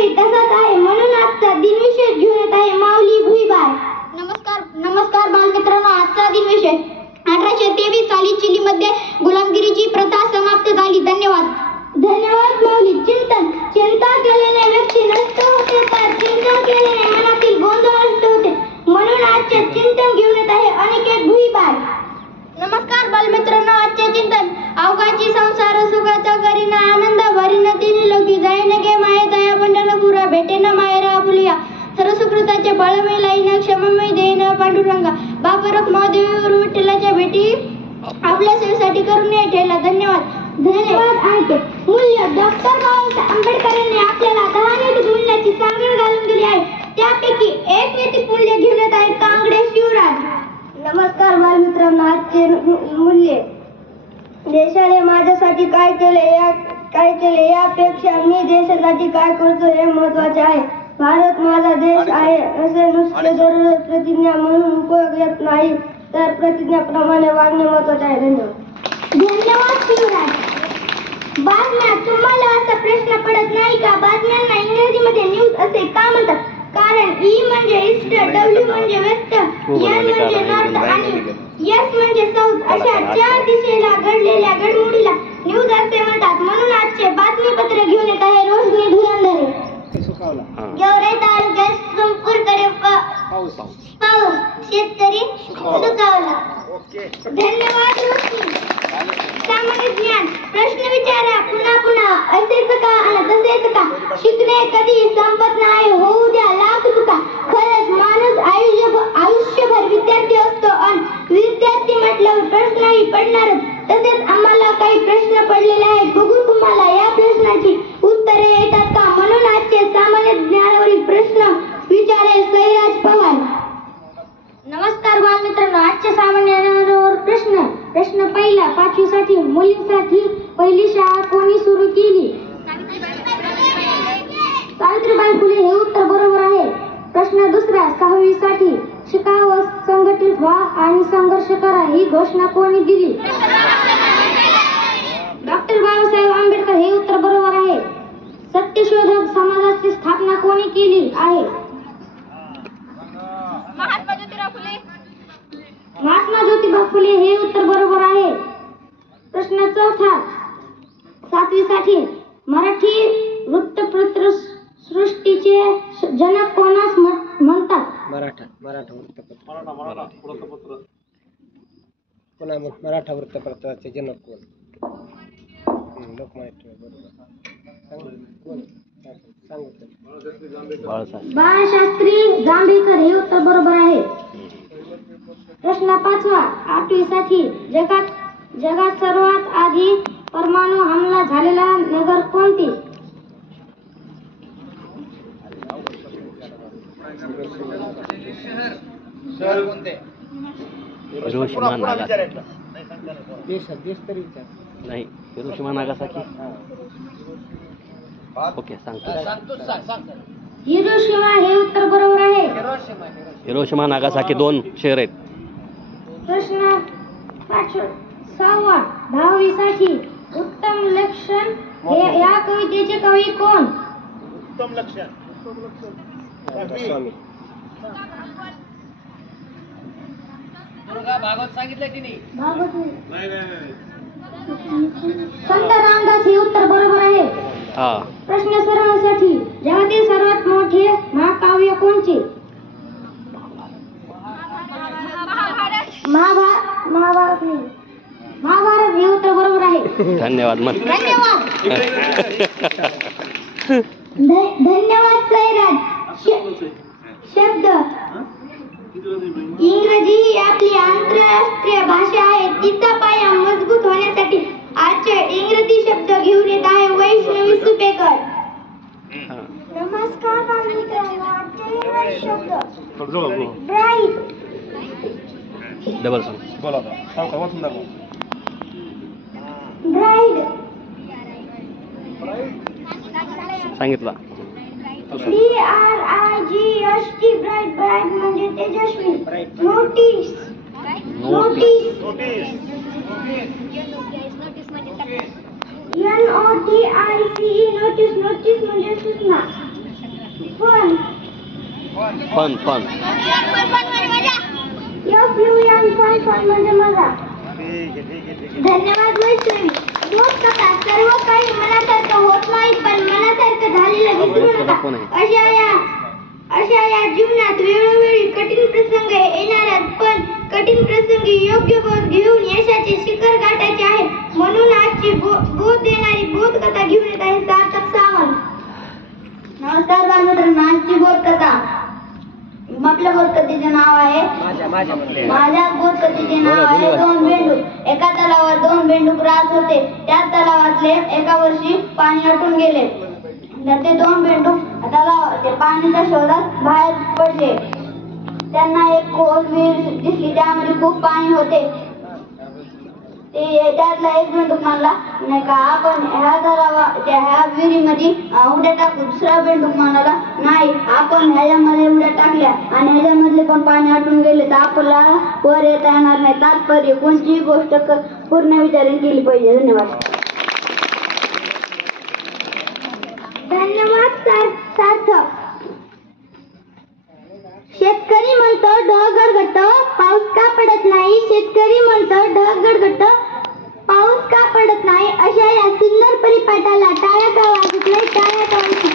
दरवर्षी तसाच आहे, म्हणून आजचा दिनविशेष घेऊन येत आहे माऊली भुईबाळ. नमस्कार बालमित्रांनो, आजचा दिनविशेष 1823 साली चिलीमध्ये गुलामगिरीची प्रथा समाप्त झाली. धन्यवाद माऊली. चिंता केल्याने व्यक्ती नष्ट होते, तर चिंतन केल्याने मनातील गोंधळ नष्ट होते, म्हणून आजचे चिंतन घेऊन येत आहे अनिकेत भुईबाळ. नमस्कार बालमित्रांनो, आजचे चिंतन अवघाची संसार सुखाचा करीना आनंद भरीन तिने लोकी जाईन गे माये जाया पंढरपुरा भेटेन मायरा आपुलिया सरसुकृताचे बळमे लाईन क्षममय देईन पांडुरंगा बापरक महादेव विठ्ठलाच्या भेटी आपल्या सेवेसाठी करून ठेवला. धन्यवाद आहे. मूल्य डॉक्टर बाबासाहेब आंबेडकर यांनी आपल्याला 10 नैतिक मूल्याची सांगड घालून दिली आहे. त्यापैकी एक नैतिक मूल्य घेऊन येत आहे कांगडे शिवराज. नमस्कार बालमित्रांनो, आजचे मूल्य देशाने माझ्यासाठी काय केले यापेक्षा मी देशासाठी काय करतो हे महत्त्वाचे आहे. भारत माझा देश आहे असे नुसते दररोज प्रतिज्ञा म्हणून उपयोग येत नाही, तर प्रतिज्ञाप्रमाणे वागणे महत्त्वाचे आहे. धन्यवाद शिवराज. बातम्या. तुम्हाला असा प्रश्न पडत नाही का, बातम्यांना इंग्रजीमध्ये न्यूज असे का म्हणतात? कारण ई म्हणजे ईस्ट, डब्ल्यू म्हणजे वेस्ट, एन म्हणजे नॉर्थ आणि एस म्हणजे साऊथ अशा 4 दिशेला घडलेल्या घडामोडीला न्यूज असे म्हणतात. म्हणून आजचे बातमीपत्र घेऊन येत आहे रोशनी धुरंधरे. गेवराई तालुक्यात सोमपूरकडे पाऊस, शेतकरी सुखावला. धन्यवाद रोशनी. सामान्य ज्ञान. प्रश्न विचारा पुन्हा असेच का आणि तसेच का, शिकणे कधी संपत नाही, होऊ द्या लाख चुका. खरंच माणूस आयुष्यभर विद्यार्थी असतो आणि विद्यार्थी म्हटल्यावर प्रश्नही पडणारच. तसेच आम्हाला काही प्रश्न पडलेले आहेत, बघू तुम्हाला या प्रश्नाची उत्तरे येतात का. म्हणून आजचे सामान्य ज्ञानावरील प्रश्न विचारे सैराज पवार. नमस्कार बालमित्रांनो, आजचे सामान्य ज्ञानावर प्रश्न पहिला 5वी साठी मुलींसाठी पहिली शाळा कोणी सुरू केली? सावित्रीबाई फुले. हे उत्तर बरोबर आहे. प्रश्न दुसरा 6वी साठी शिका व संघटित व्हा आणि संघर्ष करा ही घोषणा कोणी दिली? डॉक्टर बाबासाहेब आंबेडकर. हे उत्तर बरोबर आहे. सत्यशोधक समाजाची स्थापना कोणी केली आहे? महात्मा ज्योतिबा फुले. हे उत्तर बरोबर आहे. प्रश्न चौथा 7वी साठी मराठी वृत्तपत्र सृष्टीचे जनक कोणास म्हणतात? मराठा वृत्तपत्राचे जनक कोण? बाळशास्त्री जांभेकर. हे उत्तर बरोबर आहे. प्रश्न 5वा 8वी साठी जगात सर्वात आधी परमाणु हमला झालेला नगर कोणते? Hiroshima Nagasaki. नाही, हिरोशिमा नागासाकी. ओके, सांगतो. हिरोशिमा. हे उत्तर बरोबर आहे. हिरोशिमा नागासाकी 2 शहर आहेत. प्रश्न 6वा 10वी साठी उत्तम लक्षण या कवितेचे कवी कोण? उत्तम लक्षण भागवत सांगितलं की नाही? संत रामदास. हे उत्तर बरोबर आहे. प्रश्न सर्वांसाठी जगातील सर्वात मोठे महाकाव्य कोणते? महाभारत. हे उत्तर बरोबर आहे. धन्यवाद. धन्यवाद सैराज. शब्द. इंग्रजी ही आपली आंतरराष्ट्रीय भाषा आहे. तिचा पाया मजबूत होण्यासाठी आजचे इंग्रजी शब्द घेऊन येत आहे वैष्णवी सुपेकर. नमस्कार बालमित्रांनो, आजचे इंग्रजी शब्द ब्राईट. डबल सांग. ब्राईट. सांगितलं. BRIGHT. ब्राईट. ब्राईट म्हणजे तेजस्वी. नोटीस. NOTICE. नोटीस. नोटीस म्हणजे सूचना. फन फन म्हणजे मजा. धन्यवाद वैष्णवी. बोध कथा सर्व काही मनासारखं होत नाही, पण मनासारखं झालेलं विसरू नका. अशा या जीवनात वेळोवेळी कठीण प्रसंग येणारच, पण कठीण प्रसंगी योग्य बोध घेऊन यशाचे शिखर गाठायचे आहे. म्हणून आजची बोध देणारी बोध कथा घेऊन येत आहे सार्थक सावंत. नमस्कार बालमित्रांनो, आजची बोध कथा. आपल्या बोध कथेचे नाव आहे माझ्या बोध कथेचे नाव आहे दोन बेंडूक. एका तलावात दोन बेंडूक राहत होते. त्या तलावातले एका वर्षी पाणी आटून गेले. तर ते दोन बेंडूक ते पाण्याच्या शोधात बाहेर पडले. त्यांना एक खोल विहीर दिसली, त्यामध्ये खूप पाणी होते. त्यातला एक बेंडूक म्हणला, नाही का, आपण ह्या विहिरीमध्ये उड्या टाकू. दुसरा बेंडूक म्हणाला, नाही, आपण ह्याच्यामध्ये उड्या टाकल्या आणि ह्याच्यामधले पण पाणी आटून गेले तर आपल्याला वर येता येणार नाही. तात्पर्य कोणतीही गोष्ट पूर्ण विचारून केली पाहिजे. धन्यवाद. धन्यवाद सार्थक. शेतकरी म्हणतो ढग गडगडत, पाऊस का पडत नाही. शेतकरी म्हणतो ढग गडगडत, पाऊस का पडत नाही. अशा या सुंदर परिपाठाला टाळ्या का वाजत नाही, टाळ्या का वाजत